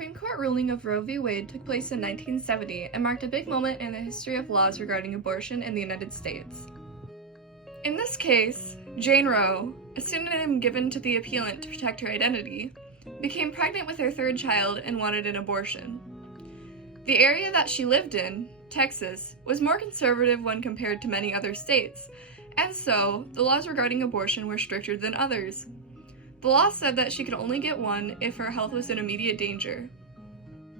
Supreme Court ruling of Roe v. Wade took place in 1970 and marked a big moment in the history of laws regarding abortion in the United States. In this case, Jane Roe, a pseudonym given to the appellant to protect her identity, became pregnant with her third child and wanted an abortion. The area that she lived in, Texas, was more conservative when compared to many other states, and so the laws regarding abortion were stricter than others. The law said that she could only get one if her health was in immediate danger.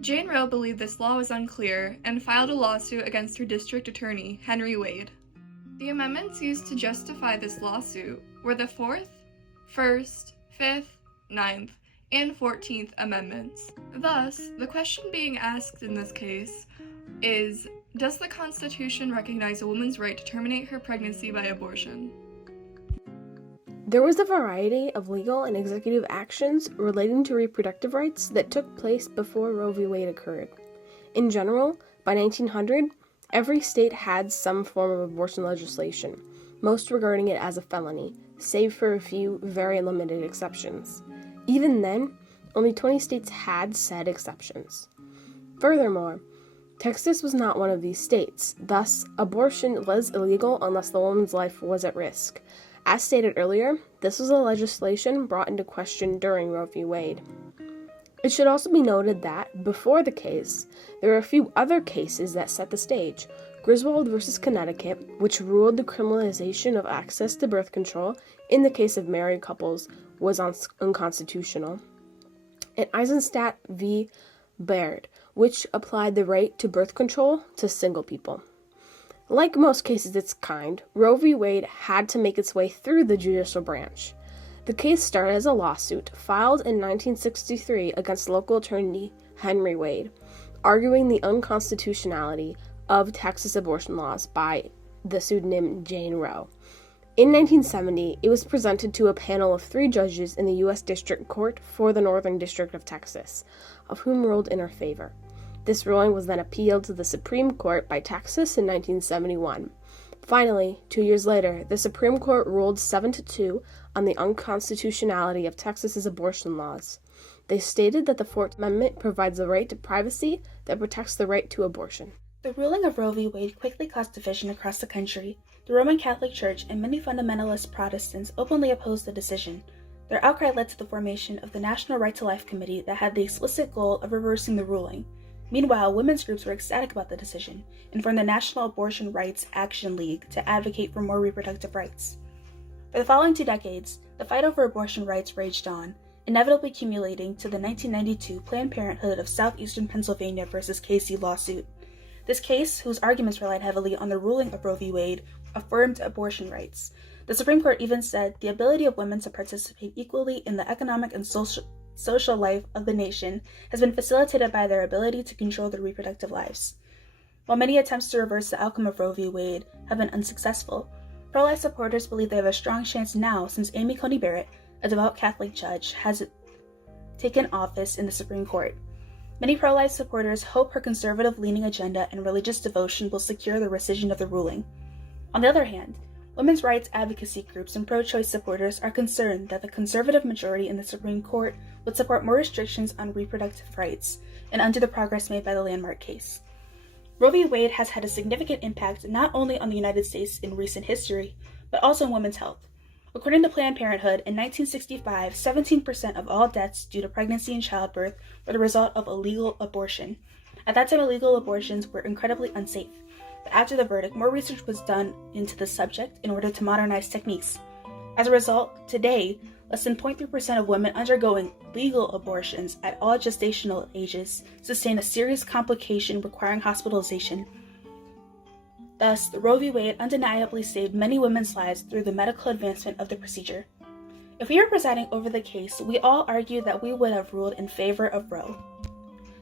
Jane Roe believed this law was unclear and filed a lawsuit against her district attorney, Henry Wade. The amendments used to justify this lawsuit were the 4th, 1st, 5th, 9th, and 14th Amendments. Thus, the question being asked in this case is, does the Constitution recognize a woman's right to terminate her pregnancy by abortion? There was a variety of legal and executive actions relating to reproductive rights that took place before Roe v. Wade occurred. In general, by 1900, every state had some form of abortion legislation, most regarding it as a felony, save for a few very limited exceptions. Even then, only 20 states had said exceptions. Furthermore, Texas was not one of these states, thus, abortion was illegal unless the woman's life was at risk. As stated earlier, this was a legislation brought into question during Roe v. Wade. It should also be noted that, before the case, there were a few other cases that set the stage. Griswold v. Connecticut, which ruled the criminalization of access to birth control in the case of married couples was unconstitutional, and Eisenstadt v. Baird, which applied the right to birth control to single people. Like most cases of its kind, Roe v. Wade had to make its way through the judicial branch. The case started as a lawsuit filed in 1963 against local attorney Henry Wade, arguing the unconstitutionality of Texas abortion laws by the pseudonym Jane Roe. In 1970, it was presented to a panel of 3 judges in the U.S. District Court for the Northern District of Texas, of whom ruled in her favor. This ruling was then appealed to the Supreme Court by Texas in 1971. Finally, 2 years later, the Supreme Court ruled 7-2 on the unconstitutionality of Texas's abortion laws. They stated that the 14th Amendment provides a right to privacy that protects the right to abortion. The ruling of Roe v. Wade quickly caused division across the country. The Roman Catholic Church and many fundamentalist Protestants openly opposed the decision. Their outcry led to the formation of the National Right to Life Committee that had the explicit goal of reversing the ruling. Meanwhile, women's groups were ecstatic about the decision and formed the National Abortion Rights Action League to advocate for more reproductive rights. For the following 2 decades, the fight over abortion rights raged on, inevitably accumulating to the 1992 Planned Parenthood of Southeastern Pennsylvania v. Casey lawsuit. This case, whose arguments relied heavily on the ruling of Roe v. Wade, affirmed abortion rights. The Supreme Court even said the ability of women to participate equally in the economic and social life of the nation has been facilitated by their ability to control their reproductive lives. While many attempts to reverse the outcome of Roe v. Wade have been unsuccessful, pro-life supporters believe they have a strong chance now since Amy Coney Barrett, a devout Catholic judge, has taken office in the Supreme Court. Many pro-life supporters hope her conservative-leaning agenda and religious devotion will secure the rescission of the ruling. On the other hand, women's rights advocacy groups and pro-choice supporters are concerned that the conservative majority in the Supreme Court would support more restrictions on reproductive rights and undo the progress made by the landmark case. Roe v. Wade has had a significant impact not only on the United States in recent history, but also on women's health. According to Planned Parenthood, in 1965, 17% of all deaths due to pregnancy and childbirth were the result of illegal abortion. At that time, illegal abortions were incredibly unsafe. But after the verdict, more research was done into the subject in order to modernize techniques. As a result, today, less than 0.3% of women undergoing legal abortions at all gestational ages sustain a serious complication requiring hospitalization. Thus, the Roe v. Wade undeniably saved many women's lives through the medical advancement of the procedure. If we were presiding over the case, we all argue that we would have ruled in favor of Roe.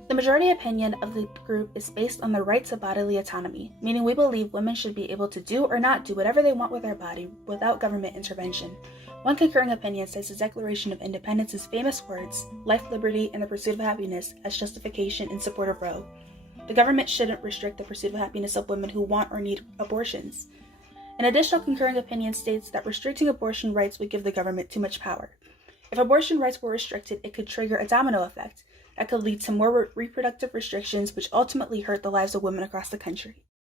The majority opinion of the group is based on the right to bodily autonomy, meaning we believe women should be able to do or not do whatever they want with their body without government intervention. One concurring opinion cites the Declaration of Independence's famous words, "Life, liberty, and the pursuit of happiness," as justification in support of Roe. The government shouldn't restrict the pursuit of happiness of women who want or need abortions. An additional concurring opinion states that restricting abortion rights would give the government too much power. If abortion rights were restricted, it could trigger a domino effect, that could lead to more reproductive restrictions, which ultimately hurt the lives of women across the country.